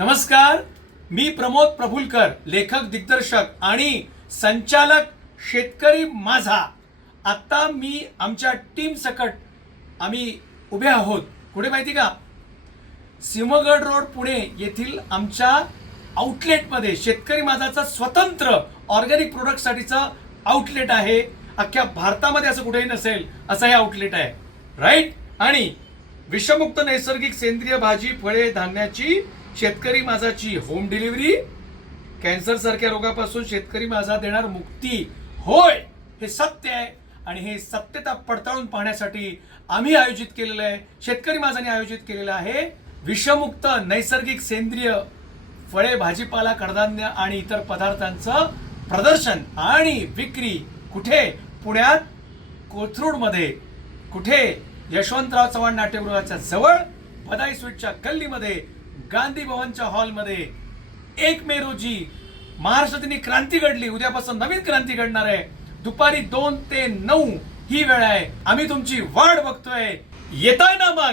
नमस्कार मी प्रमोद प्रफुलकर लेखक दिग्दर्शक आणि संचालक शेतकरी माझा. आत्ता मी आमच्या टीम सकट आम्ही उभे आहोत. कुठे माहिती का? सिंहगड रोड पुणे येथील आमच्या आउटलेटमध्ये शेतकरी माझाचा स्वतंत्र ऑर्गॅनिक प्रोडक्टसाठीचं आउटलेट आहे. अख्ख्या भारतामध्ये असं कुठेही नसेल असं हे आउटलेट आहे. राईट आणि विषमुक्त नैसर्गिक सेंद्रिय भाजी फळे धान्याची शेतकरी माझाची होम डिलिव्हरी कॅन्सर सारख्या रोगापासून शेतकरी माझा देणार मुक्ती. होय हे सत्य आहे आणि हे सत्यता पडताळून पाहण्यासाठी आम्ही आयोजित केलेलं आहे. शेतकरी माझाने आयोजित केलेलं आहे. विषमुक्त नैसर्गिक सेंद्रिय फळे भाजीपाला कडधान्य आणि इतर पदार्थांचं प्रदर्शन आणि विक्री कुठे? पुण्यात कोथरूडमध्ये. कुठे? यशवंतराव चव्हाण नाट्यगृहाच्या जवळ बदाई स्वीटच्या गल्लीमध्ये. गांधी भवनच्या हॉलमध्ये एक मे रोजी महाराष्ट्रातील क्रांती घडली. उद्यापासून नवीन क्रांती घडणार आहे. दुपारी दोन ते नऊ ही वेळ आहे. आम्ही तुमची वाट बघतोय. येताय ना मग?